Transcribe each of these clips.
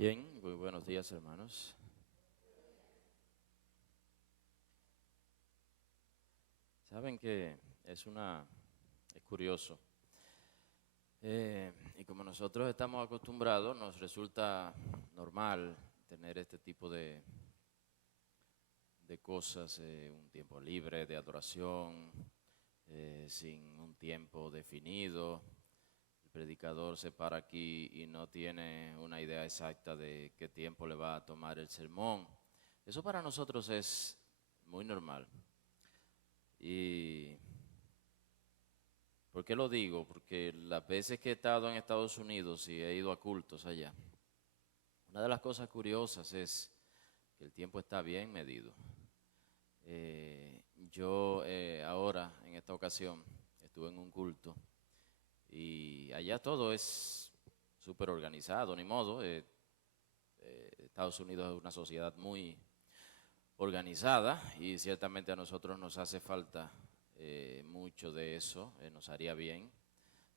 Bien, muy buenos días, hermanos. Saben que es curioso. Y como nosotros estamos acostumbrados, nos resulta normal tener este tipo de cosas, un tiempo libre de adoración, sin un tiempo definido. El predicador se para aquí y no tiene una idea exacta de qué tiempo le va a tomar el sermón. Eso para nosotros es muy normal. ¿Y por qué lo digo? Porque las veces que he estado en Estados Unidos y he ido a cultos allá, una de las cosas curiosas es que el tiempo está bien medido. Yo ahora, en esta ocasión, estuve en un culto y allá todo es súper organizado, ni modo. Estados Unidos es una sociedad muy organizada y ciertamente a nosotros nos hace falta mucho de eso. Nos haría bien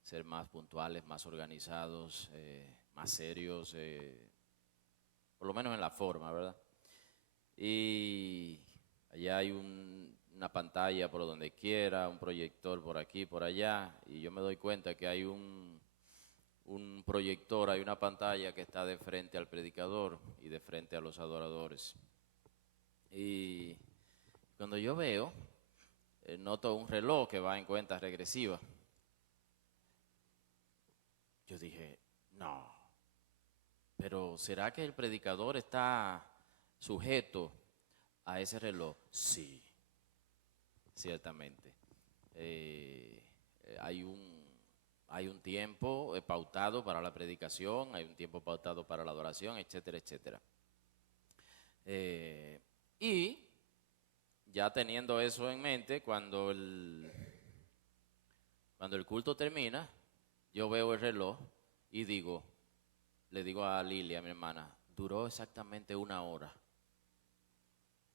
ser más puntuales, más organizados, más serios, por lo menos en la forma, ¿verdad? Y allá hay una pantalla por donde quiera, un proyector por aquí, por allá, y yo me doy cuenta que hay un proyector, hay una pantalla que está de frente al predicador y de frente a los adoradores. Y cuando yo veo, noto un reloj que va en cuenta regresiva. Yo dije, no, pero ¿será que el predicador está sujeto a ese reloj? Sí, ciertamente. Eh, hay hay un tiempo pautado para la predicación, hay un tiempo pautado para la adoración, etcétera, etcétera. Y ya teniendo eso en mente, cuando el culto termina, yo veo el reloj y le digo a Lilia, mi hermana, duró exactamente 1 hora.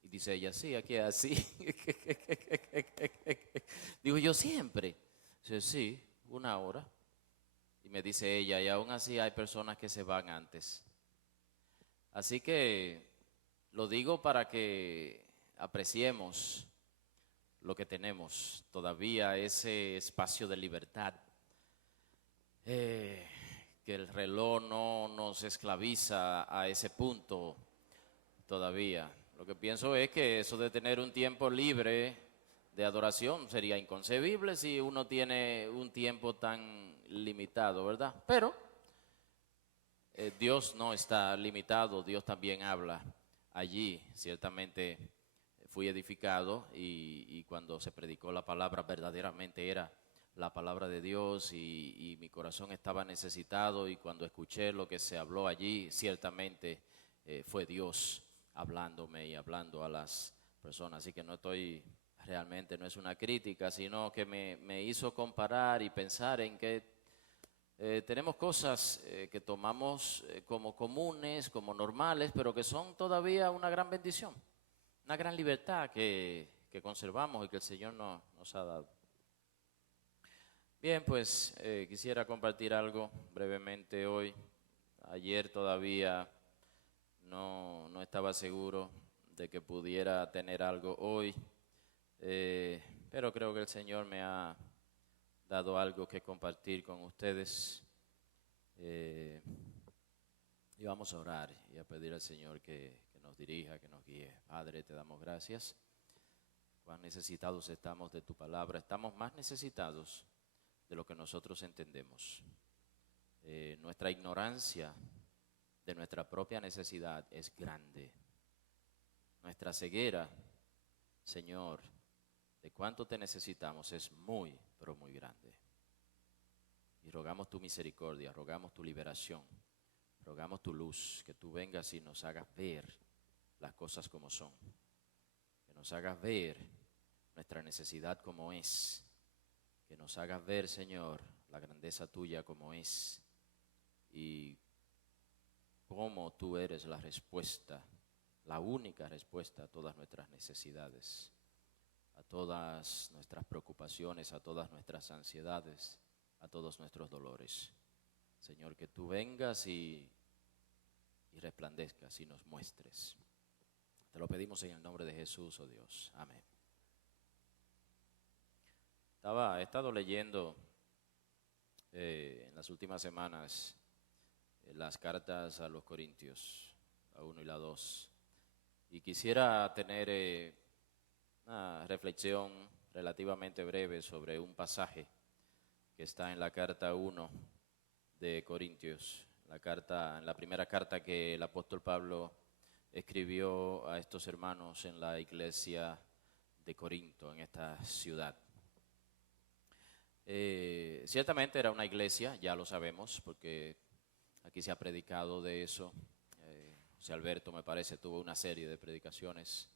Y dice ella, sí, aquí es así. Digo, yo siempre. Dice, sí, 1 hora. Y me dice ella, y aún así hay personas que se van antes. Así que lo digo para que apreciemos lo que tenemos, todavía ese espacio de libertad, que el reloj no nos esclaviza a ese punto todavía. Lo que pienso es que eso de tener un tiempo libre de adoración sería inconcebible si uno tiene un tiempo tan limitado, ¿verdad? Pero Dios no está limitado, Dios también habla allí. Ciertamente fui edificado y cuando se predicó la palabra verdaderamente era la palabra de Dios y mi corazón estaba necesitado y cuando escuché lo que se habló allí, ciertamente fue Dios hablándome y hablando a las personas. Así que realmente no es una crítica, sino que me hizo comparar y pensar en que tenemos cosas que tomamos como comunes, como normales, pero que son todavía una gran bendición, una gran libertad que conservamos y que el Señor nos ha dado. Bien, pues quisiera compartir algo brevemente hoy. Ayer todavía no estaba seguro de que pudiera tener algo hoy, pero creo que el Señor me ha dado algo que compartir con ustedes. Y vamos a orar y a pedir al Señor que nos dirija, que nos guíe. Padre, te damos gracias. Cuán necesitados estamos de tu palabra. Estamos más necesitados de lo que nosotros entendemos. Nuestra ignorancia de nuestra propia necesidad es grande. Nuestra ceguera, Señor, de cuánto te necesitamos es muy, pero muy grande. Y rogamos tu misericordia, rogamos tu liberación, rogamos tu luz, que tú vengas y nos hagas ver las cosas como son, que nos hagas ver nuestra necesidad como es, que nos hagas ver, Señor, la grandeza tuya como es y cómo tú eres la respuesta, la única respuesta a todas nuestras necesidades, a todas nuestras preocupaciones, a todas nuestras ansiedades, a todos nuestros dolores. Señor, que tú vengas y resplandezcas y nos muestres. Te lo pedimos en el nombre de Jesús, oh Dios. Amén. He estado leyendo en las últimas semanas las cartas a los Corintios, la 1 y la 2, y quisiera tener una reflexión relativamente breve sobre un pasaje que está en la carta 1 de Corintios, en la primera carta que el apóstol Pablo escribió a estos hermanos en la iglesia de Corinto, en esta ciudad. Ciertamente era una iglesia, ya lo sabemos, porque aquí se ha predicado de eso. José Alberto, me parece, tuvo una serie de predicaciones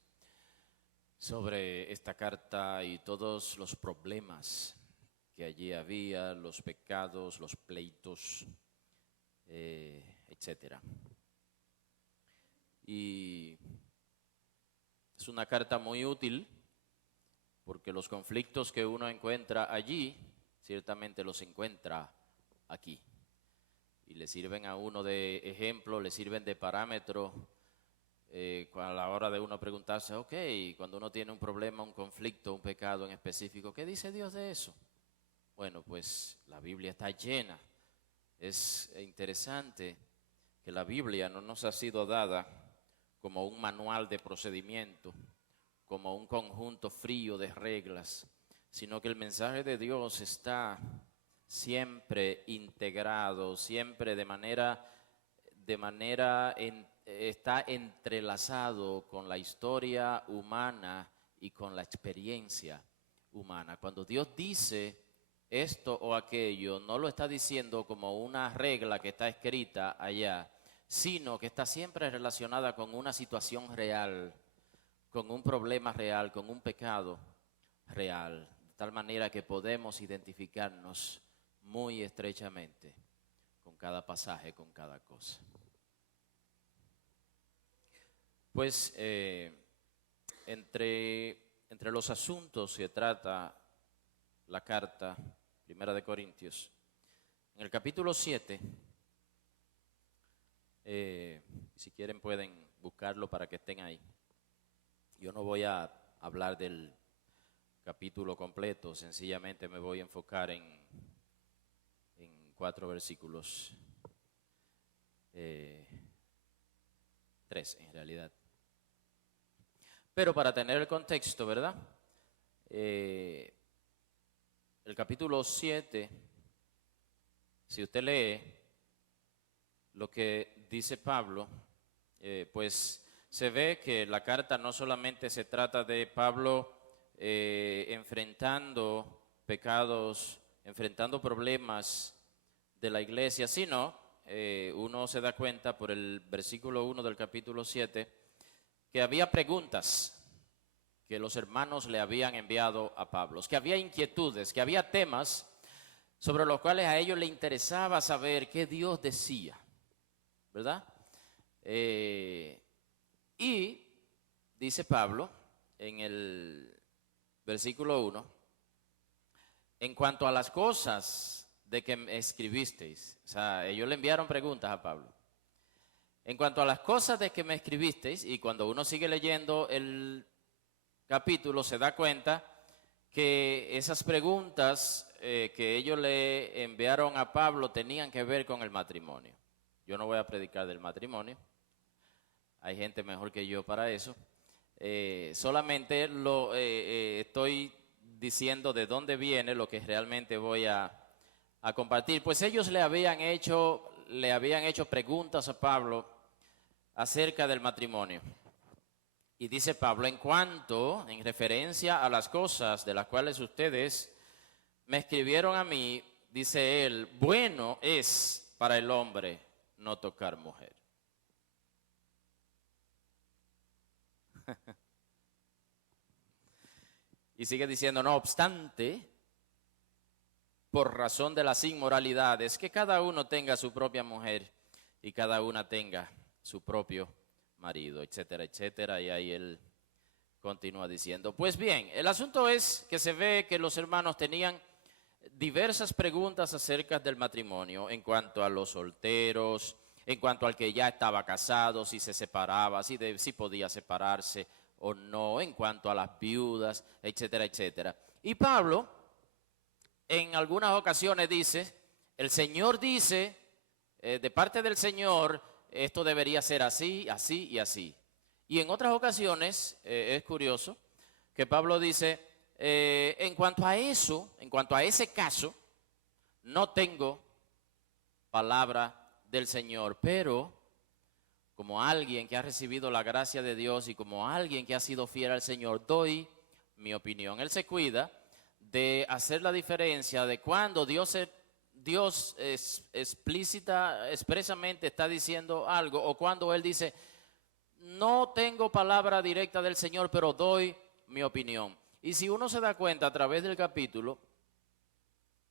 sobre esta carta y todos los problemas que allí había, los pecados, los pleitos, etcétera. Y es una carta muy útil porque los conflictos que uno encuentra allí, ciertamente los encuentra aquí. Y le sirven a uno de ejemplo, le sirven de parámetro a la hora de uno preguntarse, ok, cuando uno tiene un problema, un conflicto, un pecado en específico, ¿qué dice Dios de eso? Bueno, pues la Biblia está llena. Es interesante que la Biblia no nos ha sido dada como un manual de procedimiento, como un conjunto frío de reglas, sino que el mensaje de Dios está siempre integrado, siempre está entrelazado con la historia humana y con la experiencia humana. Cuando Dios dice esto o aquello, no lo está diciendo como una regla que está escrita allá, sino que está siempre relacionada con una situación real, con un problema real, con un pecado real, de tal manera que podemos identificarnos muy estrechamente con cada pasaje, con cada cosa. Pues entre los asuntos que trata la carta Primera de Corintios, en el capítulo 7, si quieren pueden buscarlo para que estén ahí. Yo no voy a hablar del capítulo completo, sencillamente me voy a enfocar en 4 versículos, 3 en realidad. Pero para tener el contexto, ¿verdad? El capítulo 7, si usted lee lo que dice Pablo, pues se ve que la carta no solamente se trata de Pablo enfrentando pecados, enfrentando problemas de la iglesia, sino uno se da cuenta por el versículo 1 del capítulo 7 que había preguntas que los hermanos le habían enviado a Pablo, que había inquietudes, que había temas sobre los cuales a ellos les interesaba saber qué Dios decía, ¿verdad? Y dice Pablo en el versículo 1, en cuanto a las cosas de que me escribisteis, o sea, ellos le enviaron preguntas a Pablo. En cuanto a las cosas de que me escribisteis, y cuando uno sigue leyendo el capítulo se da cuenta que esas preguntas que ellos le enviaron a Pablo tenían que ver con el matrimonio. Yo no voy a predicar del matrimonio, hay gente mejor que yo para eso. Solamente estoy diciendo de dónde viene lo que realmente voy a compartir. Pues ellos le habían hecho preguntas a Pablo acerca del matrimonio. Y dice Pablo, en referencia a las cosas de las cuales ustedes me escribieron a mí, dice él, bueno es para el hombre no tocar mujer. Y sigue diciendo, no obstante, por razón de las inmoralidades, que cada uno tenga su propia mujer y cada una tenga su propio marido, etcétera, etcétera. Y ahí él continúa diciendo, pues bien, el asunto es que se ve que los hermanos tenían diversas preguntas acerca del matrimonio en cuanto a los solteros, en cuanto al que ya estaba casado, si se separaba, si podía separarse o no, en cuanto a las viudas, etcétera, etcétera. Y Pablo, en algunas ocasiones dice, el Señor dice, de parte del Señor, esto debería ser así, así y así. Y en otras ocasiones, es curioso, que Pablo dice, en cuanto a eso, en cuanto a ese caso, no tengo palabra del Señor, pero como alguien que ha recibido la gracia de Dios y como alguien que ha sido fiel al Señor, doy mi opinión. Él se cuida de hacer la diferencia de cuando Dios expresamente está diciendo algo, o cuando Él dice, no tengo palabra directa del Señor, pero doy mi opinión. Y si uno se da cuenta a través del capítulo,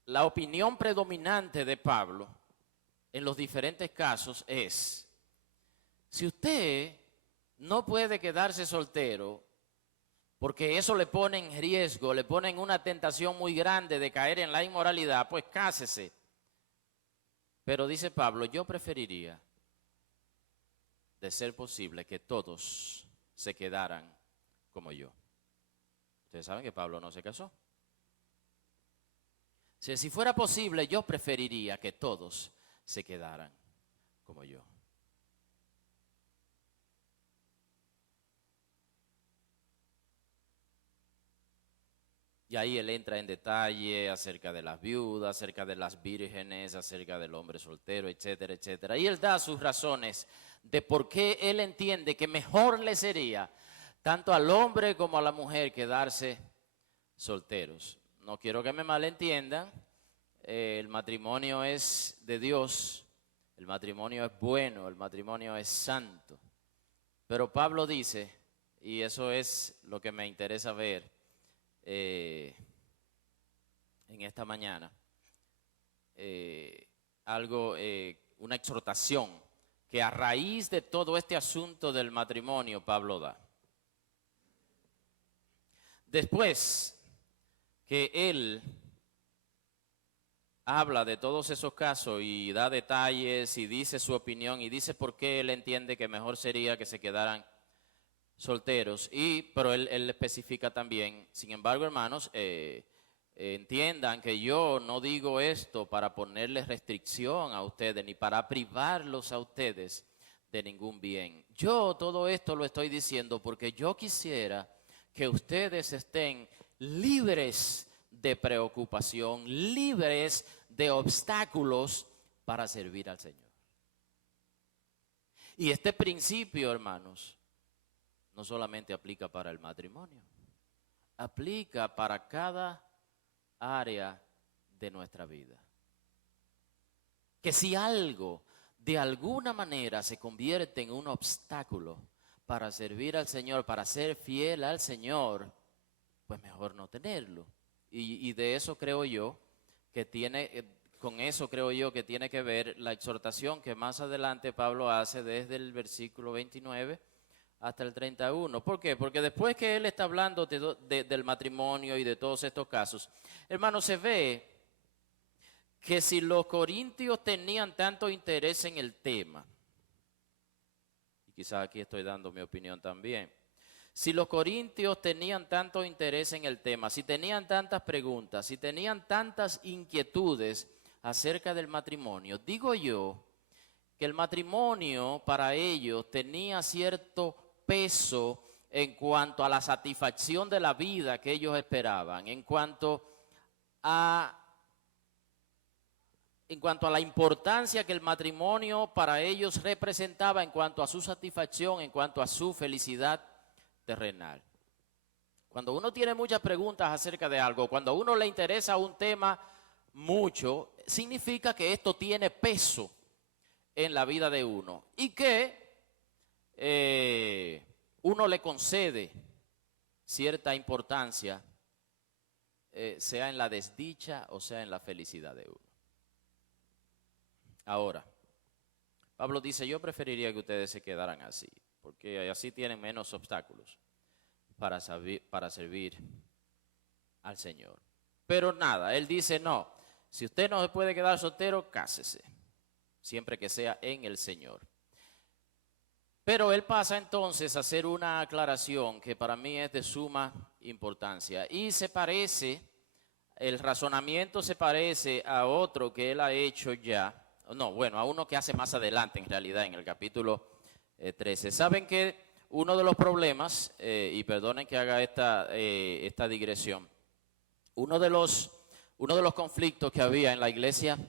la opinión predominante de Pablo en los diferentes casos es, si usted no puede quedarse soltero, porque eso le pone en riesgo, le pone en una tentación muy grande de caer en la inmoralidad, pues cásese. Pero dice Pablo, yo preferiría, de ser posible, que todos se quedaran como yo. Ustedes saben que Pablo no se casó. Si fuera posible, yo preferiría que todos se quedaran como yo. Y ahí él entra en detalle acerca de las viudas, acerca de las vírgenes, acerca del hombre soltero, etcétera, etcétera. Y él da sus razones de por qué él entiende que mejor le sería tanto al hombre como a la mujer quedarse solteros. No quiero que me malentiendan, el matrimonio es de Dios, el matrimonio es bueno, el matrimonio es santo. Pero Pablo dice, y eso es lo que me interesa ver, en esta mañana, una exhortación que a raíz de todo este asunto del matrimonio Pablo da. Después que él habla de todos esos casos y da detalles y dice su opinión y dice por qué él entiende que mejor sería que se quedaran solteros, pero él especifica también, sin embargo, hermanos, entiendan que yo no digo esto para ponerles restricción a ustedes ni para privarlos a ustedes de ningún bien. Yo todo esto lo estoy diciendo porque yo quisiera que ustedes estén libres de preocupación, libres de obstáculos para servir al Señor. Y este principio, hermanos, no solamente aplica para el matrimonio, aplica para cada área de nuestra vida. Que si algo de alguna manera se convierte en un obstáculo para servir al Señor, para ser fiel al Señor, pues mejor no tenerlo. Y de eso creo yo que con eso creo yo que tiene que ver la exhortación que más adelante Pablo hace desde el versículo 29 hasta el 31. ¿Por qué? Porque después que él está hablando del matrimonio y de todos estos casos, hermano, se ve que si los corintios tenían tanto interés en el tema, y quizás aquí estoy dando mi opinión también, si los corintios tenían tanto interés en el tema, si tenían tantas preguntas, si tenían tantas inquietudes acerca del matrimonio, digo yo que el matrimonio para ellos tenía cierto peso en cuanto a la satisfacción de la vida que ellos esperaban, en cuanto a la importancia que el matrimonio para ellos representaba en cuanto a su satisfacción, en cuanto a su felicidad terrenal. Cuando uno tiene muchas preguntas acerca de algo, cuando a uno le interesa un tema mucho, significa que esto tiene peso en la vida de uno y que uno le concede cierta importancia, sea en la desdicha o sea en la felicidad de uno. Ahora, Pablo dice, yo preferiría que ustedes se quedaran así, porque así tienen menos obstáculos para servir al Señor. Pero nada, él dice, no, si usted no se puede quedar soltero, cásese. siempre que sea en el Señor. Pero él pasa entonces a hacer una aclaración que para mí es de suma importancia y se parece, el razonamiento se parece a otro que él ha hecho ya, no, bueno, a uno que hace más adelante en realidad en el capítulo 13. Saben que uno de los problemas, y perdonen que haga esta digresión, uno de los conflictos que había en la iglesia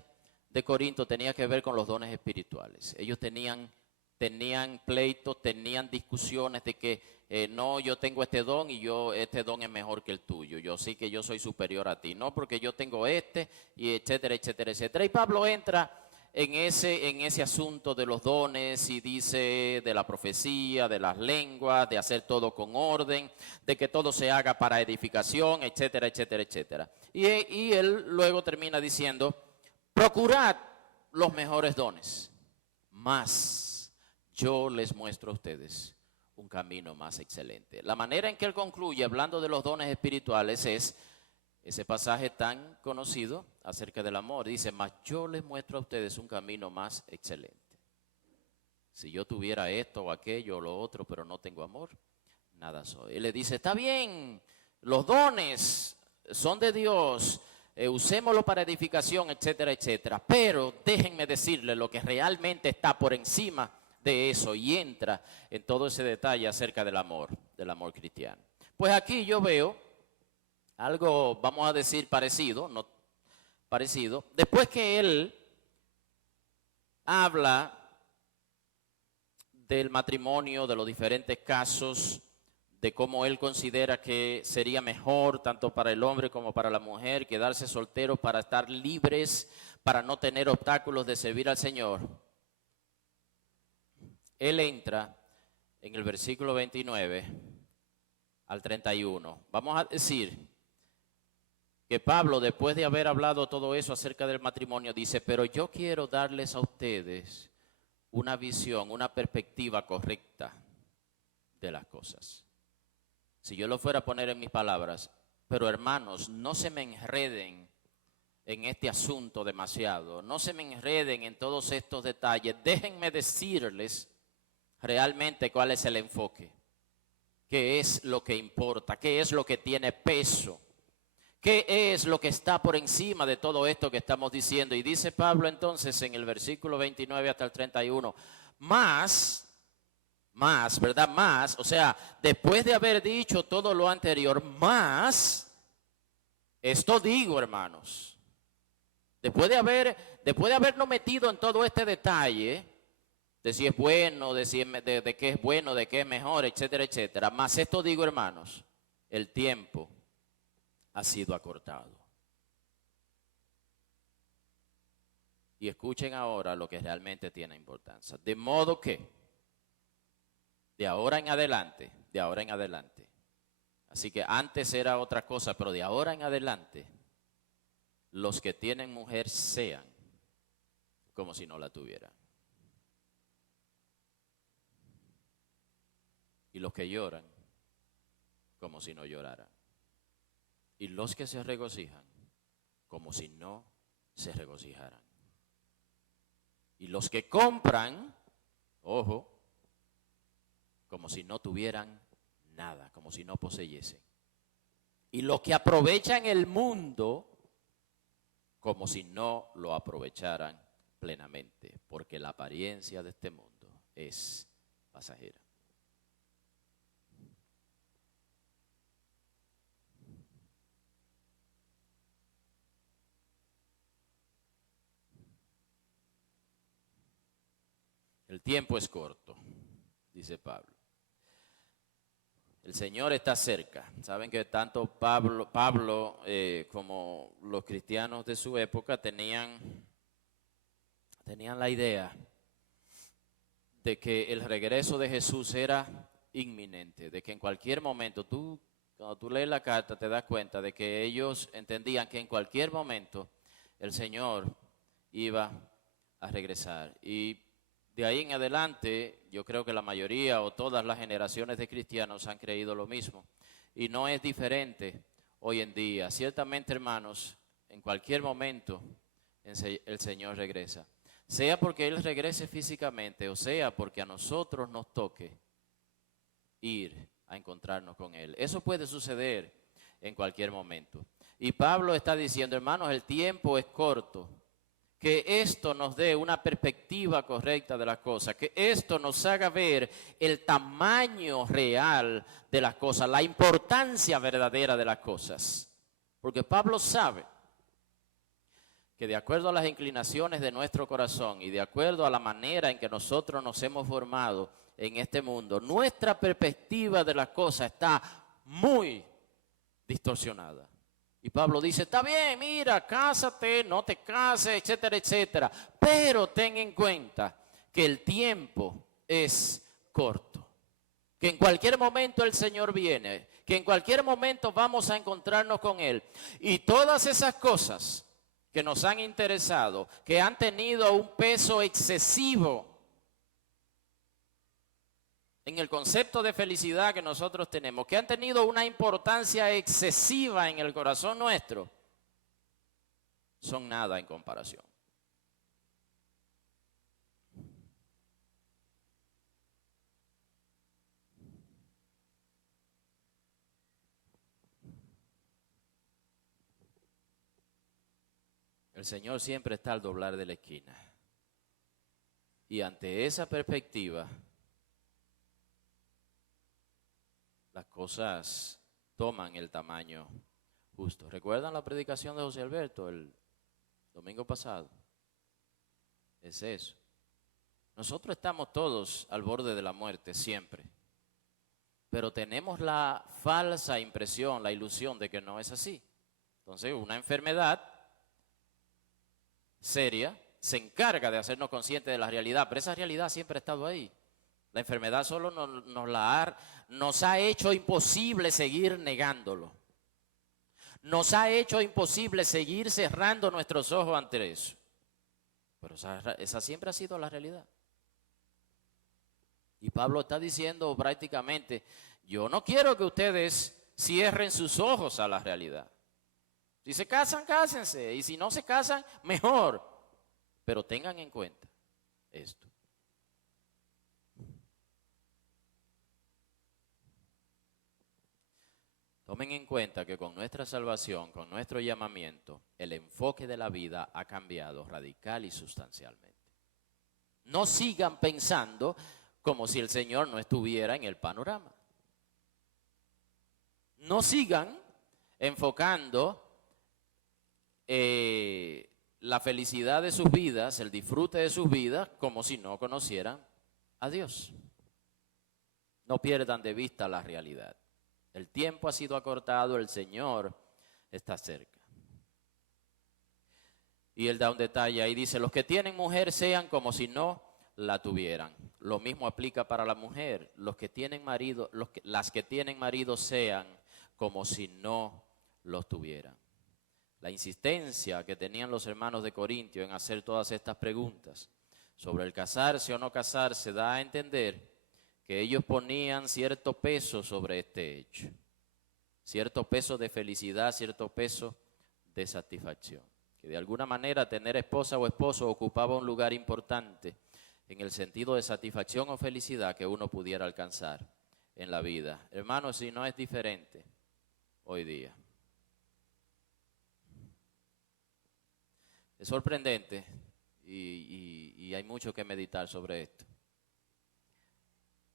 de Corinto tenía que ver con los dones espirituales. Ellos tenían pleitos, tenían discusiones de que no, yo tengo este don y este don es mejor que el tuyo. Yo sí que yo soy superior a ti, no porque yo tengo y etcétera, etcétera, etcétera. Y Pablo entra en ese asunto de los dones y dice de la profecía, de las lenguas, de hacer todo con orden, de que todo se haga para edificación, etcétera, etcétera, etcétera. Y él luego termina diciendo, procurad los mejores dones, más yo les muestro a ustedes un camino más excelente. La manera en que él concluye hablando de los dones espirituales es ese pasaje tan conocido acerca del amor. Dice, mas yo les muestro a ustedes un camino más excelente. Si yo tuviera esto o aquello o lo otro, pero no tengo amor, nada soy. Él le dice, está bien, los dones son de Dios, usémoslo para edificación, etcétera, etcétera. Pero déjenme decirles lo que realmente está por encima de eso y entra en todo ese detalle acerca del amor cristiano. Pues aquí yo veo algo, vamos a decir parecido, no parecido. Después que él habla del matrimonio, de los diferentes casos, de cómo él considera que sería mejor tanto para el hombre como para la mujer quedarse solteros para estar libres, para no tener obstáculos de servir al Señor. Él entra en el versículo 29 al 31. Vamos a decir que Pablo, después de haber hablado todo eso acerca del matrimonio, dice, pero yo quiero darles a ustedes una visión, una perspectiva correcta de las cosas. Si yo lo fuera a poner en mis palabras, pero hermanos, no se me enreden en este asunto demasiado, no se me enreden en todos estos detalles, déjenme decirles realmente cuál es el enfoque, qué es lo que importa, qué es lo que tiene peso, qué es lo que está por encima de todo esto que estamos diciendo. Y dice Pablo entonces en el versículo 29 hasta el 31, más, ¿verdad? Más, o sea, después de haber dicho todo lo anterior, más, esto digo, hermanos, después de habernos metido en todo este detalle, de si es bueno, de qué es bueno, de qué es mejor, etcétera, etcétera. Más esto digo, hermanos, el tiempo ha sido acortado. Y escuchen ahora lo que realmente tiene importancia. De modo que, de ahora en adelante, así que antes era otra cosa, pero de ahora en adelante, los que tienen mujer sean como si no la tuvieran. Y los que lloran, como si no lloraran. Y los que se regocijan, como si no se regocijaran. Y los que compran, ojo, como si no tuvieran nada, como si no poseyesen. Y los que aprovechan el mundo, como si no lo aprovecharan plenamente, porque la apariencia de este mundo es pasajera. El tiempo es corto, dice Pablo. El Señor está cerca. Saben que tanto Pablo como los cristianos de su época tenían la idea de que el regreso de Jesús era inminente, de que en cualquier momento, cuando tú lees la carta te das cuenta de que ellos entendían que en cualquier momento el Señor iba a regresar. Y de ahí en adelante, yo creo que la mayoría o todas las generaciones de cristianos han creído lo mismo. Y no es diferente hoy en día. Ciertamente, hermanos, en cualquier momento el Señor regresa. sea porque Él regrese físicamente, o sea porque a nosotros nos toque ir a encontrarnos con Él. Eso puede suceder en cualquier momento. Y Pablo está diciendo, hermanos, el tiempo es corto. Que esto nos dé una perspectiva correcta de las cosas, que esto nos haga ver el tamaño real de las cosas, la importancia verdadera de las cosas. Porque Pablo sabe que de acuerdo a las inclinaciones de nuestro corazón y de acuerdo a la manera en que nosotros nos hemos formado en este mundo, nuestra perspectiva de las cosas está muy distorsionada. Y Pablo dice, está bien, mira, cásate, no te cases, etcétera, etcétera. Pero ten en cuenta que el tiempo es corto. Que en cualquier momento el Señor viene. Que en cualquier momento vamos a encontrarnos con Él. Y todas esas cosas que nos han interesado, que han tenido un peso excesivo en el concepto de felicidad que nosotros tenemos, que han tenido una importancia excesiva en el corazón nuestro, son nada en comparación. El Señor siempre está al doblar de la esquina. Y ante esa perspectiva, las cosas toman el tamaño justo. ¿Recuerdan la predicación de José Alberto el domingo pasado? Es eso. Nosotros estamos todos al borde de la muerte siempre, pero tenemos la falsa impresión, la ilusión de que no es así. Entonces, una enfermedad seria se encarga de hacernos conscientes de la realidad, pero esa realidad siempre ha estado ahí. La enfermedad solo nos ha hecho imposible seguir negándolo. Nos ha hecho imposible seguir cerrando nuestros ojos ante eso. Pero esa siempre ha sido la realidad. Y Pablo está diciendo prácticamente, yo no quiero que ustedes cierren sus ojos a la realidad. Si se casan, cásense. Y si no se casan, mejor. Pero tengan en cuenta esto. Tomen en cuenta que con nuestra salvación, con nuestro llamamiento, el enfoque de la vida ha cambiado radical y sustancialmente. No sigan pensando como si el Señor no estuviera en el panorama. No sigan enfocando la felicidad de sus vidas, el disfrute de sus vidas, como si no conocieran a Dios. No pierdan de vista la realidad. El tiempo ha sido acortado, el Señor está cerca. Y Él da un detalle ahí, dice, los que tienen mujer sean como si no la tuvieran. Lo mismo aplica para la mujer. Los que tienen marido, las que tienen marido sean como si no los tuvieran. La insistencia que tenían los hermanos de Corintio en hacer todas estas preguntas sobre el casarse o no casarse da a entender que ellos ponían cierto peso sobre este hecho, cierto peso de felicidad, cierto peso de satisfacción, que de alguna manera tener esposa o esposo ocupaba un lugar importante en el sentido de satisfacción o felicidad que uno pudiera alcanzar en la vida. Hermanos, si no es diferente hoy día. Es sorprendente y hay mucho que meditar sobre esto.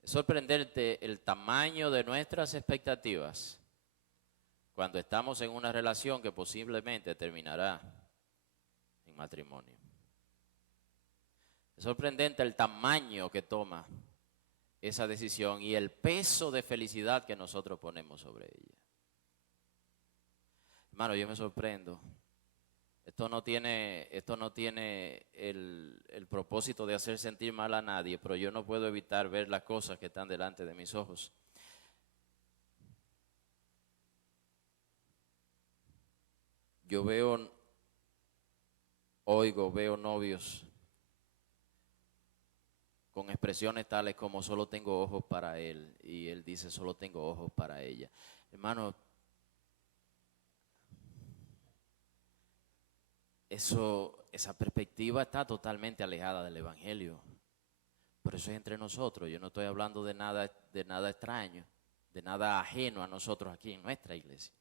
Es sorprendente el tamaño de nuestras expectativas cuando estamos en una relación que posiblemente terminará en matrimonio. Es sorprendente el tamaño que toma esa decisión y el peso de felicidad que nosotros ponemos sobre ella. Hermano, yo me sorprendo. Esto no tiene el propósito de hacer sentir mal a nadie, pero yo no puedo evitar ver las cosas que están delante de mis ojos. Yo veo novios con expresiones tales como solo tengo ojos para él, y él dice solo tengo ojos para ella. Hermano, esa perspectiva está totalmente alejada del Evangelio. Por eso es entre nosotros. Yo no estoy hablando de nada extraño, de nada ajeno a nosotros aquí en nuestra iglesia.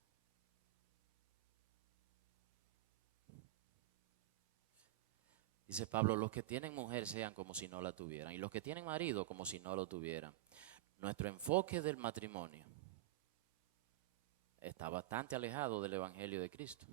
Dice Pablo, los que tienen mujer sean como si no la tuvieran, y los que tienen marido como si no lo tuvieran. Nuestro enfoque del matrimonio está bastante alejado del Evangelio de Cristo.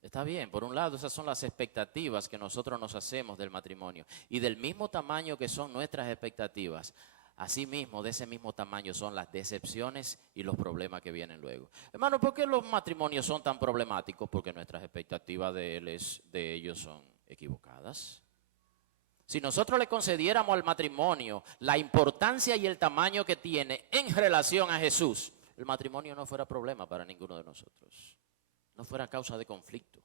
Está bien, por un lado esas son las expectativas que nosotros nos hacemos del matrimonio, y del mismo tamaño que son nuestras expectativas, asimismo de ese mismo tamaño son las decepciones y los problemas que vienen luego. Hermano, ¿por qué los matrimonios son tan problemáticos? Porque nuestras expectativas de ellos son equivocadas. Si nosotros le concediéramos al matrimonio la importancia y el tamaño que tiene en relación a Jesús, el matrimonio no fuera problema para ninguno de nosotros. No fuera causa de conflicto.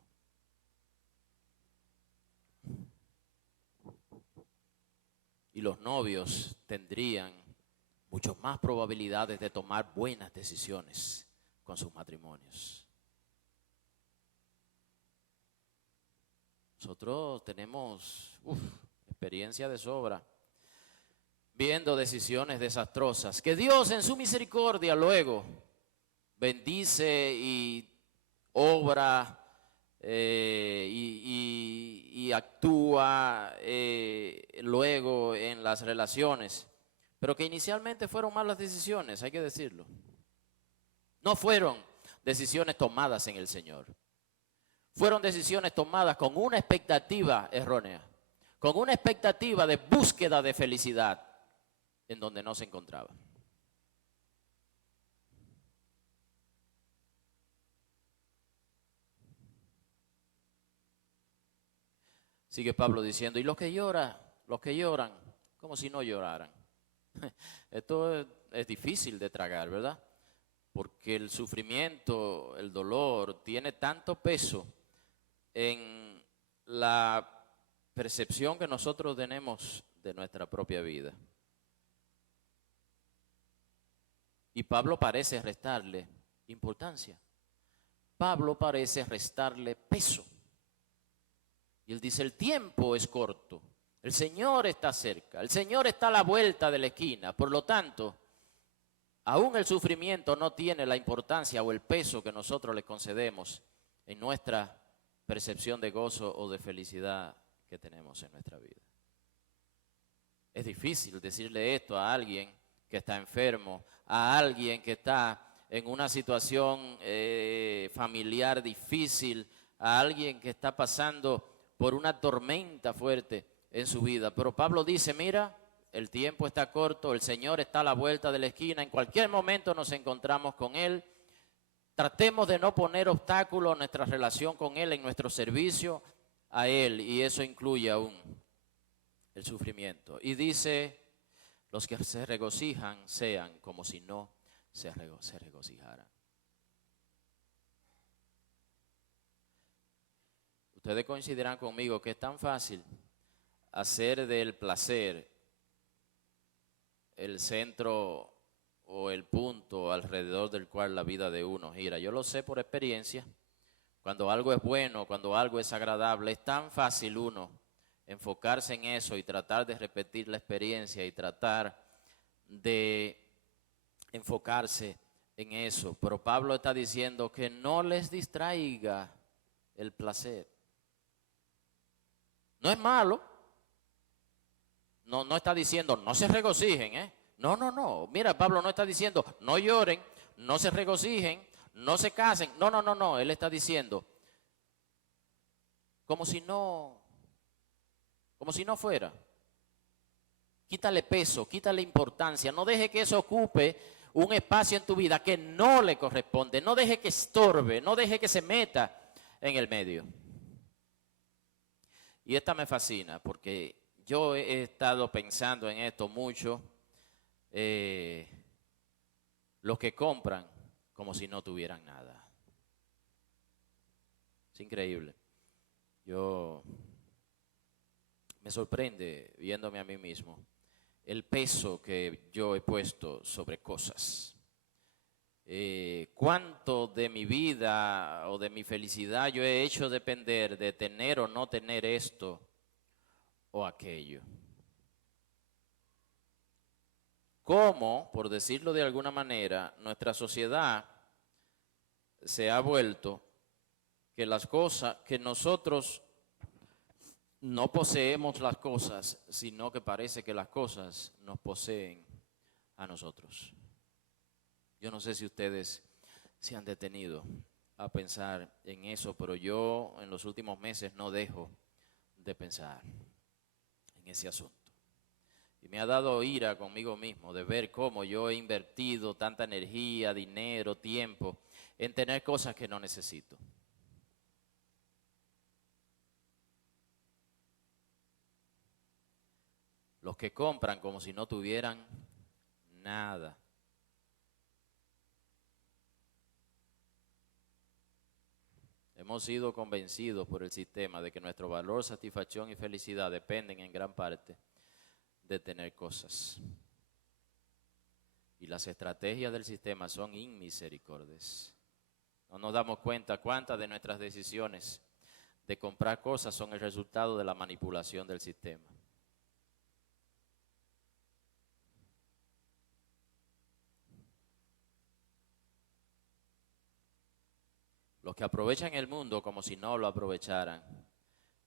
Y los novios tendrían muchas más probabilidades de tomar buenas decisiones con sus matrimonios. Nosotros tenemos experiencia de sobra viendo decisiones desastrosas que Dios en su misericordia luego bendice y obra y actúa luego en las relaciones, pero que inicialmente fueron malas decisiones, hay que decirlo. No fueron decisiones tomadas en el Señor. Fueron decisiones tomadas con una expectativa errónea, con una expectativa de búsqueda de felicidad en donde no se encontraba. Sigue Pablo diciendo, y los que lloran, como si no lloraran. Esto es difícil de tragar, ¿verdad? Porque el sufrimiento, el dolor, tiene tanto peso en la percepción que nosotros tenemos de nuestra propia vida. Y Pablo parece restarle importancia. Pablo parece restarle peso. Y él dice, el tiempo es corto, el Señor está cerca, el Señor está a la vuelta de la esquina. Por lo tanto, aún el sufrimiento no tiene la importancia o el peso que nosotros le concedemos en nuestra percepción de gozo o de felicidad que tenemos en nuestra vida. Es difícil decirle esto a alguien que está enfermo, a alguien que está en una situación familiar difícil, a alguien que está pasando por una tormenta fuerte en su vida. Pero Pablo dice, mira, el tiempo está corto, el Señor está a la vuelta de la esquina, en cualquier momento nos encontramos con Él. Tratemos de no poner obstáculos a nuestra relación con Él, en nuestro servicio a Él, y eso incluye aún el sufrimiento. Y dice, los que se regocijan sean como si no se regocijaran. Ustedes coincidirán conmigo que es tan fácil hacer del placer el centro o el punto alrededor del cual la vida de uno gira. Yo lo sé por experiencia. Cuando algo es bueno, cuando algo es agradable, es tan fácil uno enfocarse en eso y tratar de repetir la experiencia y tratar de enfocarse en eso. Pero Pablo está diciendo que no les distraiga el placer. No es malo. No está diciendo no se regocijen, No. Mira, Pablo no está diciendo no lloren, no se regocijen, no se casen. No. Él está diciendo como si no fuera. Quítale peso, quítale importancia. No deje que eso ocupe un espacio en tu vida que no le corresponde. No deje que estorbe, no deje que se meta en el medio. Y esta me fascina porque yo he estado pensando en esto mucho. Los que compran como si no tuvieran nada. Es increíble. Yo me sorprende viéndome a mí mismo el peso que yo he puesto sobre cosas. cuánto de mi vida o de mi felicidad yo he hecho depender de tener o no tener esto o aquello. Cómo, por decirlo de alguna manera, nuestra sociedad se ha vuelto que las cosas, que nosotros no poseemos las cosas, sino que parece que las cosas nos poseen a nosotros. Yo no sé si ustedes se han detenido a pensar en eso, pero yo en los últimos meses no dejo de pensar en ese asunto. Y me ha dado ira conmigo mismo de ver cómo yo he invertido tanta energía, dinero, tiempo en tener cosas que no necesito. Los que compran como si no tuvieran nada. Hemos sido convencidos por el sistema de que nuestro valor, satisfacción y felicidad dependen en gran parte de tener cosas. Y las estrategias del sistema son inmisericordias. No nos damos cuenta cuántas de nuestras decisiones de comprar cosas son el resultado de la manipulación del sistema. Los que aprovechan el mundo como si no lo aprovecharan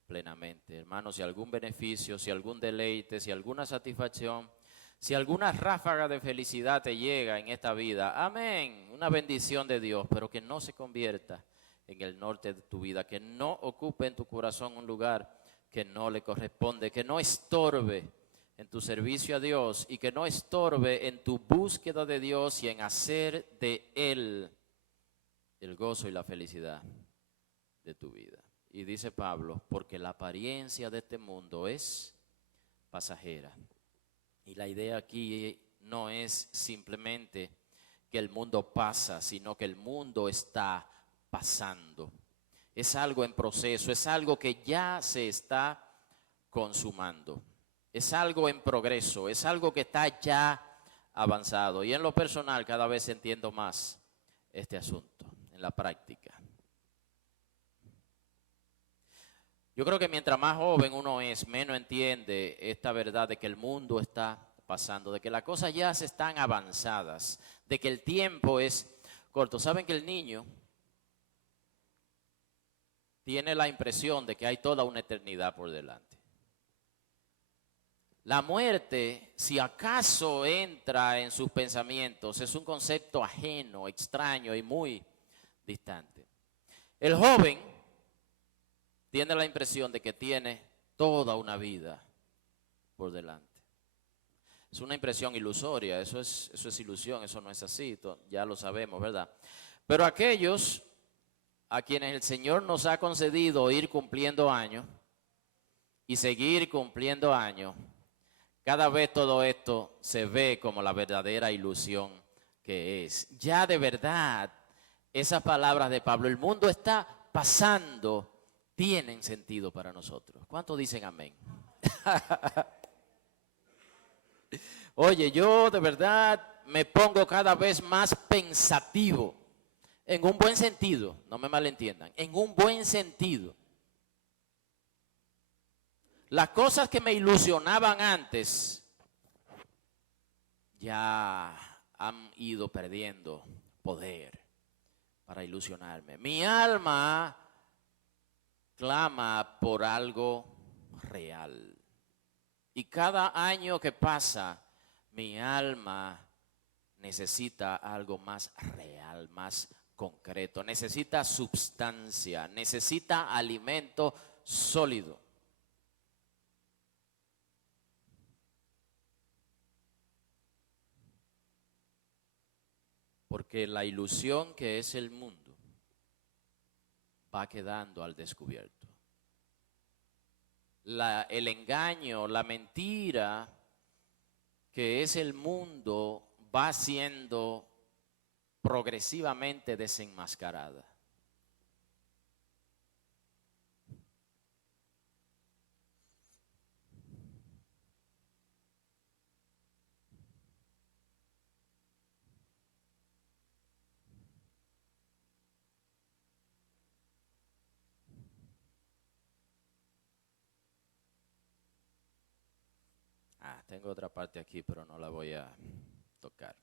plenamente. Hermanos, si algún beneficio, si algún deleite, si alguna satisfacción, si alguna ráfaga de felicidad te llega en esta vida, amén, una bendición de Dios, pero que no se convierta en el norte de tu vida, que no ocupe en tu corazón un lugar que no le corresponde, que no estorbe en tu servicio a Dios y que no estorbe en tu búsqueda de Dios y en hacer de Él el gozo y la felicidad de tu vida. Y dice Pablo, porque la apariencia de este mundo es pasajera. Y la idea aquí no es simplemente que el mundo pasa, sino que el mundo está pasando. Es algo en proceso, es algo que ya se está consumando. Es algo en progreso, es algo que está ya avanzado. Y en lo personal cada vez entiendo más este asunto, en la práctica. Yo creo que mientras más joven uno es, menos entiende esta verdad de que el mundo está pasando, de que las cosas ya se están avanzadas, de que el tiempo es corto. ¿Saben que el niño tiene la impresión de que hay toda una eternidad por delante? La muerte, si acaso entra en sus pensamientos, es un concepto ajeno, extraño y muy distante. El joven tiene la impresión de que tiene toda una vida por delante. Es una impresión ilusoria, eso es ilusión, eso no es así, ya lo sabemos, ¿verdad? Pero aquellos a quienes el Señor nos ha concedido ir cumpliendo años y seguir cumpliendo años, cada vez todo esto se ve como la verdadera ilusión que es. Ya de verdad, esas palabras de Pablo, el mundo está pasando, tienen sentido para nosotros. ¿Cuántos dicen amén? Oye, yo de verdad me pongo cada vez más pensativo, en un buen sentido, no me malentiendan, en un buen sentido. Las cosas que me ilusionaban antes ya han ido perdiendo poder para ilusionarme. Mi alma clama por algo real. Y cada año que pasa, mi alma necesita algo más real, más concreto. Necesita substancia, necesita alimento sólido. Porque la ilusión que es el mundo va quedando al descubierto. El engaño, la mentira que es el mundo va siendo progresivamente desenmascarada. Tengo otra parte aquí, pero no la voy a tocar.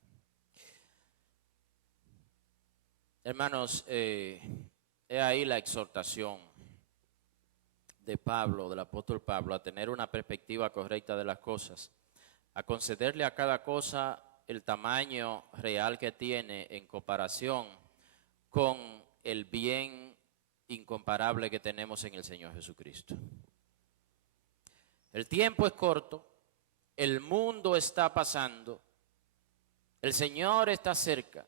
Hermanos, he ahí la exhortación de Pablo, del apóstol Pablo, a tener una perspectiva correcta de las cosas, a concederle a cada cosa el tamaño real que tiene en comparación con el bien incomparable que tenemos en el Señor Jesucristo. El tiempo es corto, el mundo está pasando, el Señor está cerca.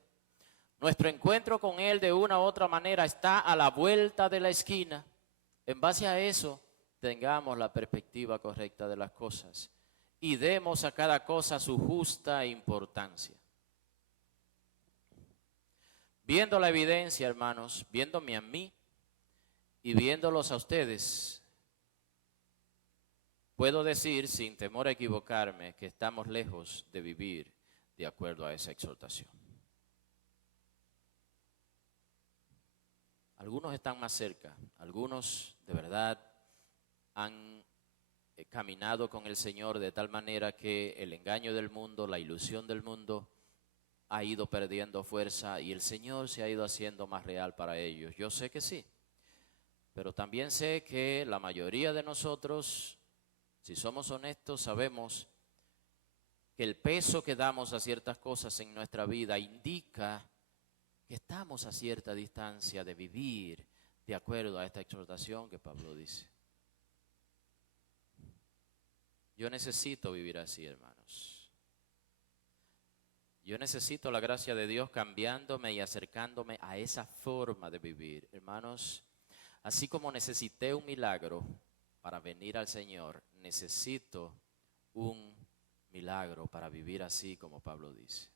Nuestro encuentro con Él de una u otra manera está a la vuelta de la esquina. En base a eso, tengamos la perspectiva correcta de las cosas y demos a cada cosa su justa importancia. Viendo la evidencia, hermanos, viéndome a mí y viéndolos a ustedes, puedo decir sin temor a equivocarme que estamos lejos de vivir de acuerdo a esa exhortación. Algunos están más cerca, algunos de verdad han caminado con el Señor de tal manera que el engaño del mundo, la ilusión del mundo ha ido perdiendo fuerza y el Señor se ha ido haciendo más real para ellos. Yo sé que sí, pero también sé que la mayoría de nosotros, si somos honestos, sabemos que el peso que damos a ciertas cosas en nuestra vida indica que estamos a cierta distancia de vivir de acuerdo a esta exhortación que Pablo dice. Yo necesito vivir así, hermanos. Yo necesito la gracia de Dios cambiándome y acercándome a esa forma de vivir. Hermanos, así como necesité un milagro para venir al Señor, necesito un milagro para vivir así como Pablo dice.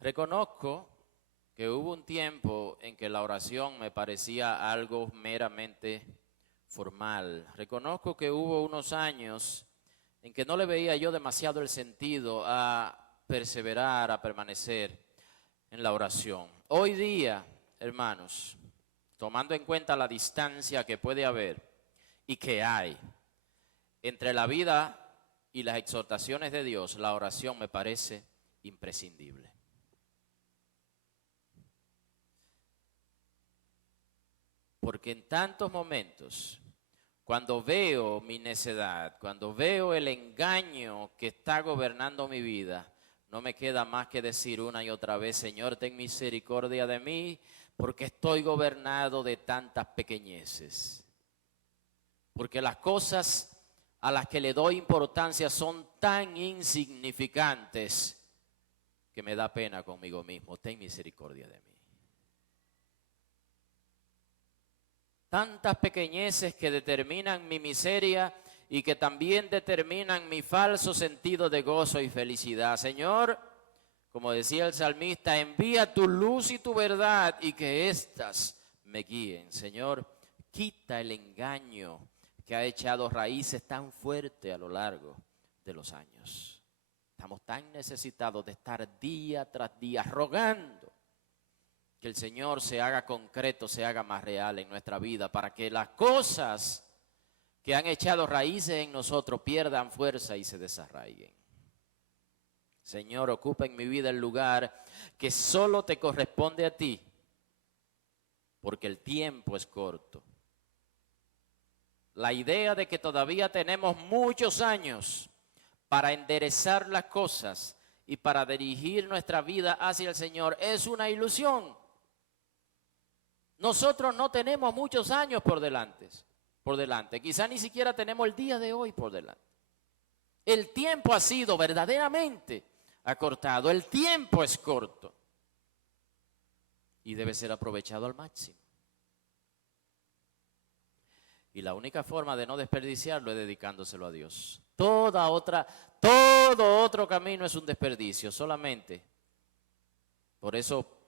Reconozco que hubo un tiempo en que la oración me parecía algo meramente formal. Reconozco que hubo unos años en que no le veía yo demasiado el sentido a perseverar, a permanecer en la oración. Hoy día, hermanos, tomando en cuenta la distancia que puede haber y que hay entre la vida y las exhortaciones de Dios, la oración me parece imprescindible. Porque en tantos momentos, cuando veo mi necedad, cuando veo el engaño que está gobernando mi vida, no me queda más que decir una y otra vez, Señor, ten misericordia de mí, porque estoy gobernado de tantas pequeñeces. Porque las cosas a las que le doy importancia son tan insignificantes que me da pena conmigo mismo. Ten misericordia de mí. Tantas pequeñeces que determinan mi miseria y que también determinan mi falso sentido de gozo y felicidad. Señor, como decía el salmista, envía tu luz y tu verdad y que éstas me guíen. Señor, quita el engaño que ha echado raíces tan fuertes a lo largo de los años. Estamos tan necesitados de estar día tras día rogando que el Señor se haga concreto, se haga más real en nuestra vida, para que las cosas que han echado raíces en nosotros pierdan fuerza y se desarraiguen. Señor, ocupa en mi vida el lugar que solo te corresponde a ti, porque el tiempo es corto. La idea de que todavía tenemos muchos años para enderezar las cosas y para dirigir nuestra vida hacia el Señor es una ilusión. Nosotros no tenemos muchos años por delante. Quizá ni siquiera tenemos el día de hoy por delante. El tiempo ha sido verdaderamente acortado. El tiempo es corto y debe ser aprovechado al máximo. Y la única forma de no desperdiciarlo es dedicándoselo a Dios. Todo otro camino es un desperdicio, solamente. Por eso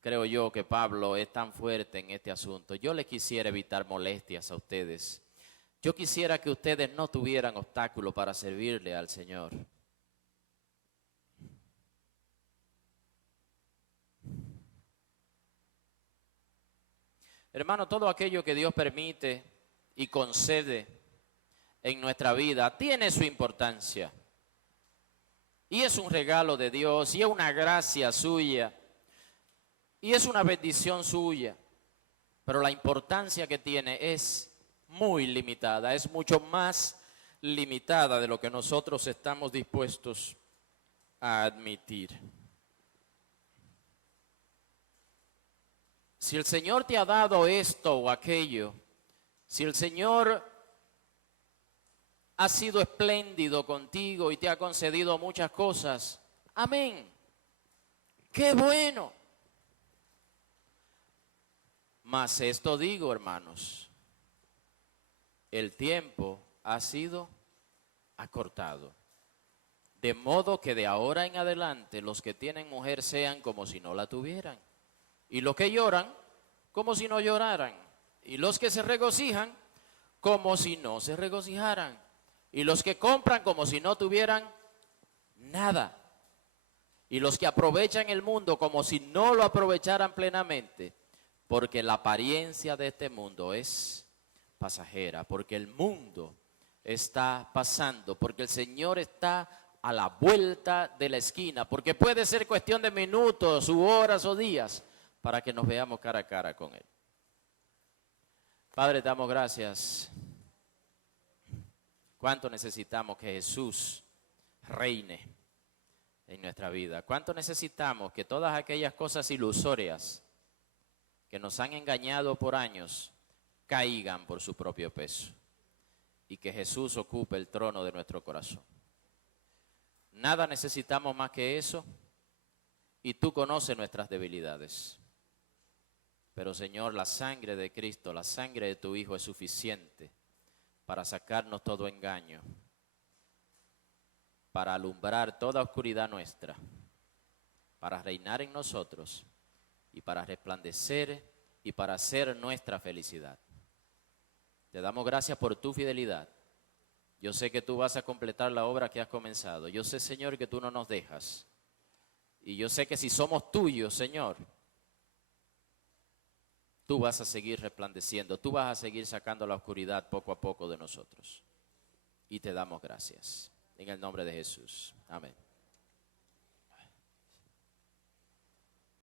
creo yo que Pablo es tan fuerte en este asunto. Yo le quisiera evitar molestias a ustedes. Yo quisiera que ustedes no tuvieran obstáculo para servirle al Señor. Hermano, todo aquello que Dios permite y concede en nuestra vida tiene su importancia. Y es un regalo de Dios, y es una gracia suya, y es una bendición suya. Pero la importancia que tiene es muy limitada, es mucho más limitada de lo que nosotros estamos dispuestos a admitir. Si el Señor te ha dado esto o aquello, si el Señor ha sido espléndido contigo y te ha concedido muchas cosas, amén, qué bueno. Mas esto digo, hermanos, el tiempo ha sido acortado, de modo que de ahora en adelante los que tienen mujer sean como si no la tuvieran, y los que lloran como si no lloraran, y los que se regocijan como si no se regocijaran, y los que compran como si no tuvieran nada, y los que aprovechan el mundo como si no lo aprovecharan plenamente, porque la apariencia de este mundo es pasajera, porque el mundo está pasando, porque el Señor está a la vuelta de la esquina, porque puede ser cuestión de minutos u horas o días para que nos veamos cara a cara con Él. Padre, te damos gracias. ¿Cuánto necesitamos que Jesús reine en nuestra vida? ¿Cuánto necesitamos que todas aquellas cosas ilusorias que nos han engañado por años caigan por su propio peso y que Jesús ocupe el trono de nuestro corazón? Nada necesitamos más que eso, y tú conoces nuestras debilidades. Pero Señor, la sangre de Cristo, la sangre de tu Hijo es suficiente para sacarnos todo engaño, para alumbrar toda oscuridad nuestra, para reinar en nosotros y para resplandecer y para hacer nuestra felicidad. Te damos gracias por tu fidelidad. Yo sé que tú vas a completar la obra que has comenzado. Yo sé, Señor, que tú no nos dejas. Y yo sé que si somos tuyos, Señor, tú vas a seguir resplandeciendo, tú vas a seguir sacando la oscuridad poco a poco de nosotros. Y te damos gracias. En el nombre de Jesús. Amén.